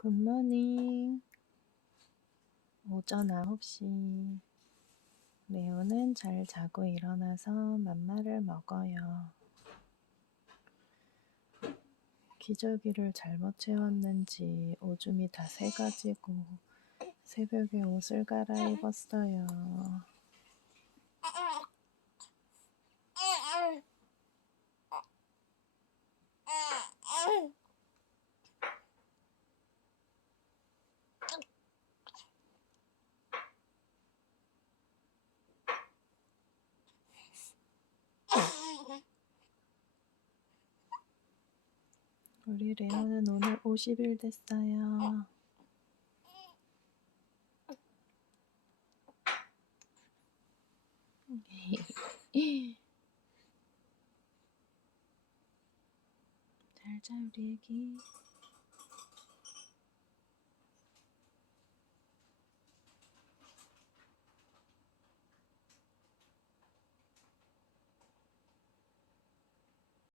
굿모닝. 오전 9시. 레오는 잘 자고 일어나서 맘마를 먹어요. 기저귀를 잘못 채웠는지 오줌이 다 새가지고 새벽에 옷을 갈아입었어요. 우리 레오는 오늘 50일 됐어요. 잘 자 우리 애기.